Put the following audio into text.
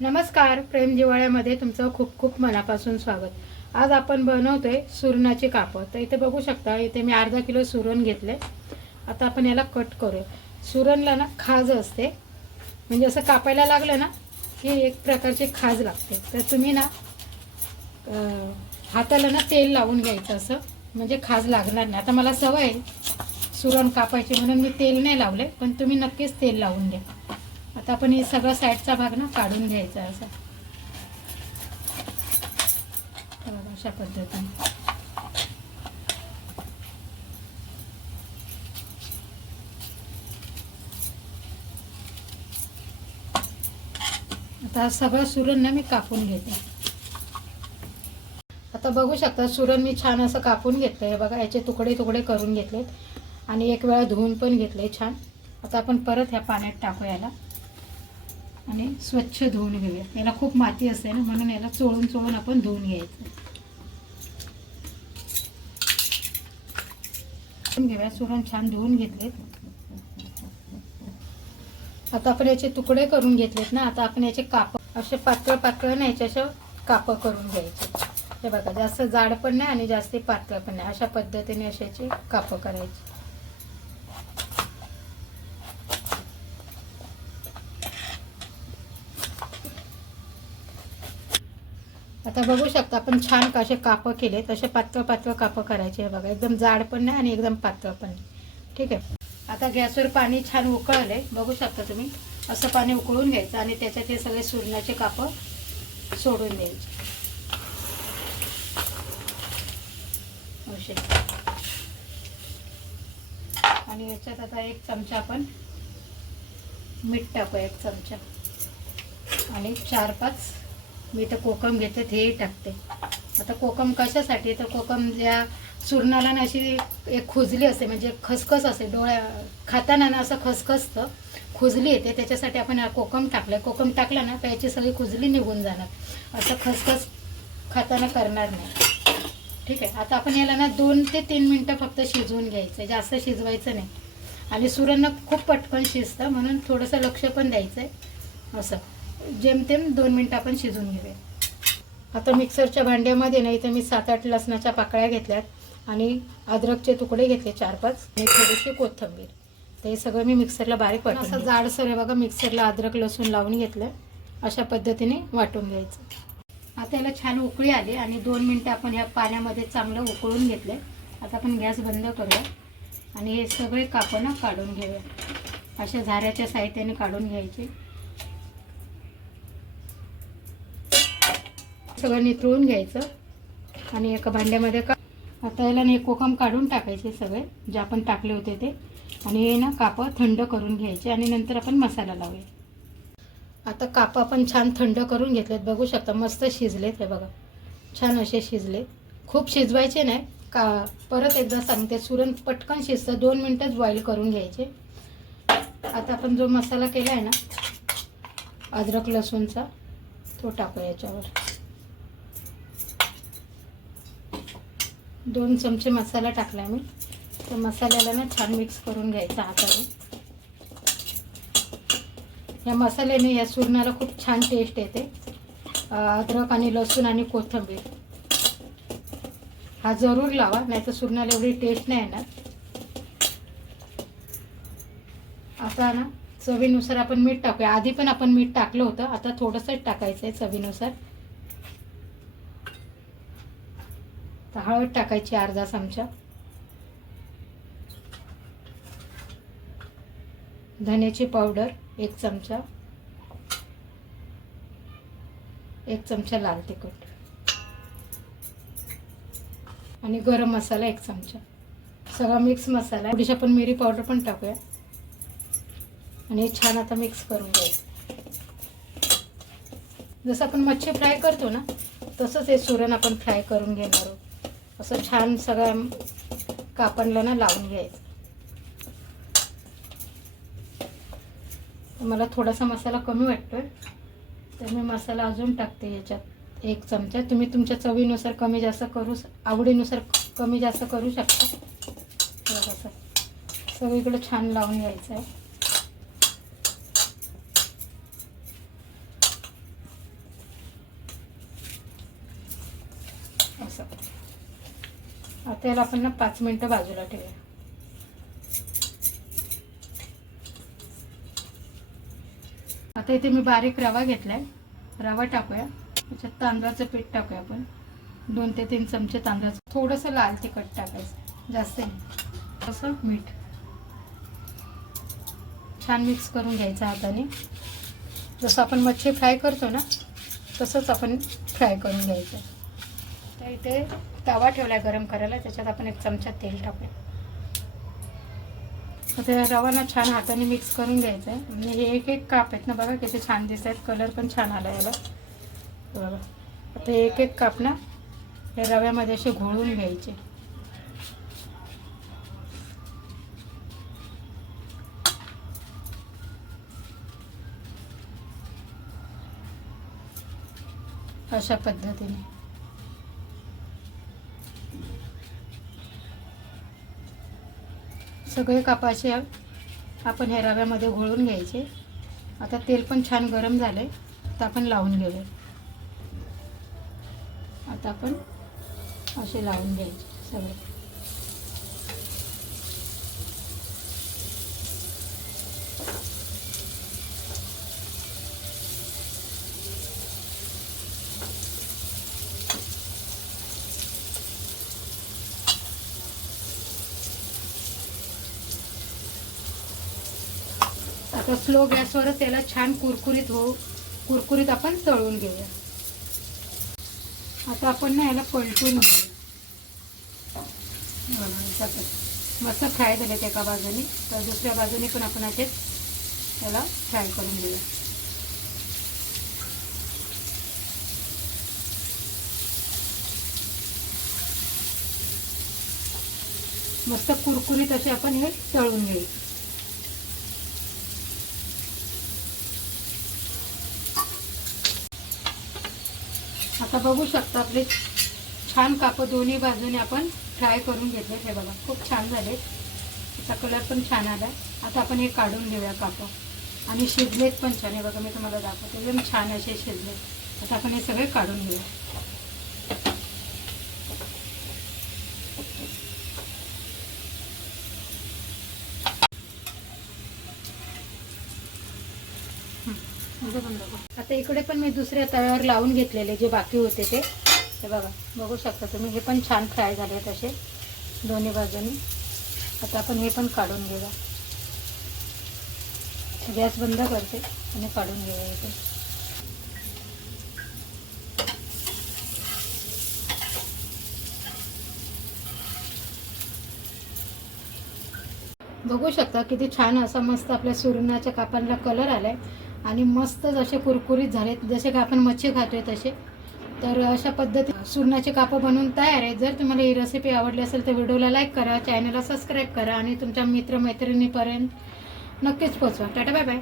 नमस्कार प्रेम जिवाळ्यामध्ये तुमचं खूप खूप मनापासून स्वागत. आज आपण बनवतोय सुरणाची कापं. तर इथे बघू शकता इथे मी अर्धा किलो सुरण घेतले आता आपण याला कट करू सुरणला ना खाज असते. म्हणजे असं कापायला लागलं ना की एक प्रकारची खाज लागते. तर तुम्ही ना हाताला ना तेल लावून घ्यायचं असं. म्हणजे खाज लागणार नाही. आता मला सवय आहे सुरण कापायची म्हणून मी तेल नाही लावले पण तुम्ही नक्कीच तेल लावून घ्या. आता आपण हे सगळं साईडचा भाग ना काढून घ्यायचा असा. बघा, अशा पद्धतीने. आता सगळं सुरण ना मी कापून घेते. आता बघू शकता सुरण मी छान असं कापून घेतलं आहे बघा याचे तुकडे तुकडे करून घेतलेत. आणि एक वेळा धुवून पण घेतले छान. आता आपण परत ह्या पाण्यात टाकू याला. आणि स्वच्छ धुवून घेऊया. याला खूप माती असते ना म्हणून याला चोळून चोळून आपण धुवून घ्यायचं. घेऊया सुरण छान धुवून घेतलेत. आता आपण याचे तुकडे करून घेतलेत ना आता आपण याचे काप असे पातळ पातळ नाही याचे असे कापं करून घ्यायचे. हे बघा जास्त जाड पण नाही आणि जास्त पातळ पण नाही. अशा पद्धतीने अशाचे कापं करायचे. आता बघू शकता आपण छान कसे कापं केले तसे पातळ पातळ कापं करायचे हे बघा. एकदम जाड पण नाही आणि एकदम पातळ पण नाही. ठीक आहे? आता गॅसवर पाणी छान उकळले. बघू शकता तुम्ही असं पाणी उकळून घ्यायचं आणि त्याच्यात हे सगळे सुरणाचे कापं सोडून द्यायचे. आणि याच्यात आता एक चमचा आपण मीठ टाकू एक चमचा. आणि चार पाच मी तर कोकम घेते तेही टाकते. आता कोकम कशासाठी? तर कोकम ज्या सुरणाला ना अशी एक खुजली असते म्हणजे खसखस असते. डोळ्या खाताना ना असं खसखसतं. खुजली येते त्याच्यासाठी आपण कोकम टाकलं कोकम टाकला ना तर याची सगळी खुजली निघून जाणार. असं खसखस खाताना करणार नाही. ठीक आहे? आता आपण याला ना दोन ते तीन मिनटं फक्त शिजवून घ्यायचं जास्त शिजवायचं नाही. आणि सुरण खूप पटकन शिजतं म्हणून थोडंसं लक्ष पण द्यायचं आहे असं. जेमतेम दोन मिनटं आपण शिजवून घेऊया. आता मिक्सरच्या भांड्यामध्ये ना इथं मी सात आठ लसणाच्या पाकळ्या घेतल्यात आणि अद्रकचे तुकडे घेतले चार पाच आणि थोडीशी कोथिंबीर. तर हे सगळं मी मिक्सरला बारीक वाटून असं जाडसर आहे बघा मिक्सरला अद्रक लसूण लावून घेतलं. अशा पद्धतीने वाटून घ्यायचं. आता याला छान उकळी आली आणि दोन मिनटं आपण ह्या पाण्यामध्ये चांगलं उकळून घेतले आता आपण गॅस बंद करूया आणि हे सगळे कापं ना काढून घेऊया. अशा झाऱ्याच्या साहित्याने काढून घ्यायचे. सगळं निथळून घ्यायचं. आणि एका भांड्यामध्ये का आता याला हे कोकम काढून टाकायचे सगळे जे आपण टाकले होते ते. आणि हे ना कापं थंड करून घ्यायचे आणि नंतर आपण मसाला लावूया. आता कापं आपण छान थंड करून घेतलेत. बघू शकता मस्त शिजलेत हे बघा. छान असे शिजले खूप शिजवायचे नाही. का परत एकदा सांगते सुरण पटकन शिजतं. दोन मिनटंच बॉईल करून घ्यायचे. आता आपण जो मसाला केला आहे ना अद्रक लसूणचा तो टाकू याच्यावर. दोन चमचे मसाला टाकला मी. तर मसाल्याला ना छान मिक्स करून घ्यायचा हाताने. या मसाल्याने या सुरणाला खूप छान टेस्ट येते. अद्रक आणि लसूण आणि कोथिंबीर. हा जरूर लावा नाही तर सुरणाला एवढी टेस्ट नाही येणार. आता ना चवीनुसार आपण मीठ टाकूया. आधी पण आपण मीठ टाकलं होतं आता थोडंसंच टाकायचं आहे चवीनुसार. तर हळद टाकायची अर्धा चमचा. धन्याची पावडर एक चमचा. एक चमचा लाल तिखट. आणि गरम मसाला एक चमचा. सगळा मिक्स मसाला. थोडीशी आपण मिरी पावडर पण टाकूया. आणि छान आता मिक्स करून घ्यायचं. जसं आपण मच्छी फ्राय करतो ना तसंच हे सुरण आपण फ्राय करून घेणार आहोत. असं छान सगळं कापडलं ना लावून घ्यायचं. मला थोडासा मसाला कमी वाटतोय. तर मी मसाला अजून टाकते याच्यात एक चमचा. तुम्ही तुमच्या चवीनुसार कमी जास्त करू आवडीनुसार कमी जास्त करू शकता. असं सगळीकडे छान लावून घ्यायचं आहे. असं. आता याला आपण ना पाच मिनटं बाजूला ठेवूया. आता इथे मी बारीक रवा घेतलाय. रवा टाकूया. त्याच्यात तांदळाचं पीठ टाकूया आपण. दोन ते तीन चमचे तांदळाचं. थोडंसं लाल तिखट टाकायचं. जास्त नाही. असं मीठ. छान मिक्स करून घ्यायचं हाताने. जसं आपण मच्छी फ्राय करतो ना तसंच आपण फ्राय करून घ्यायचं. तर इथे तवा ठेवला आहे गरम करायला त्याच्यात आपण एक चमचा तेल टाकूया. आता रवा रवाना छान हाताने मिक्स करून घ्यायचं आहे आणि हे एक एक काप आहेत ना बघा किती छान दिसत आहेत कलर पण छान आला याला. बघा. आता एक एक काप ना या रव्यामध्ये असे घोळून घ्यायचे. अशा पद्धतीने. सगळे कापाचे आपण ह्या रव्यामध्ये घोळून घ्यायचे. आता तेल पण छान गरम झालं आहे तर आपण लावून घेऊया. आता आपण असे लावून घ्यायचे सगळे. आता स्लो गॅसवरच त्याला छान कुरकुरीत होऊ कुरकुरीत आपण तळून घेऊया. आता आपण ना याला पलटून घेऊ. मस्त फ्राय झालेत एका बाजूने. तर दुसऱ्या बाजूने पण आपण असेच त्याला फ्राय करून घेऊया. मस्त कुरकुरीत असे आपण हे तळून घेऊ. आता बघू शकता आपले छान कापं दोन्ही बाजूने आपण फ्राय करून घेतले हे बघा खूप छान झाले. त्याचा कलर पण छान आला आता आपण हे काढून घेऊया कापं. आणि शिजलेत पण छान. आहे बघा मी तुम्हाला दाखवते. एकदम छान असे शिजलेत. आता आपण हे सगळे काढून घेऊया. आता इकडे पण मी दुसऱ्या तव्यावर लावून घेतलेले जे बाकी होते ते. हे बघा बघू शकता तुम्ही हे पण छान फ्राय झाले तसे दोन्ही बाजूनी. आता आपण हे पण काढून घेऊया. गॅस बंद करते आणि काढून घेऊया इथे. बघू शकता किती छान असा मस्त आपल्या सुरणाच्या कापांना कलर आलाय. आणि मस्त जसे कुरकुरीत झालेत जसे का आपण मच्छी खातोय तसे. तर अशा पद्धती सुरणाचे कापं बनवून तयार आहे जर तुम्हाला ही रेसिपी आवडली असेल तर व्हिडिओला लाईक करा चॅनलला सबस्क्राईब करा आणि तुमच्या मित्रमैत्रिणीपर्यंत नक्कीच पोचवा टाटा बाय बाय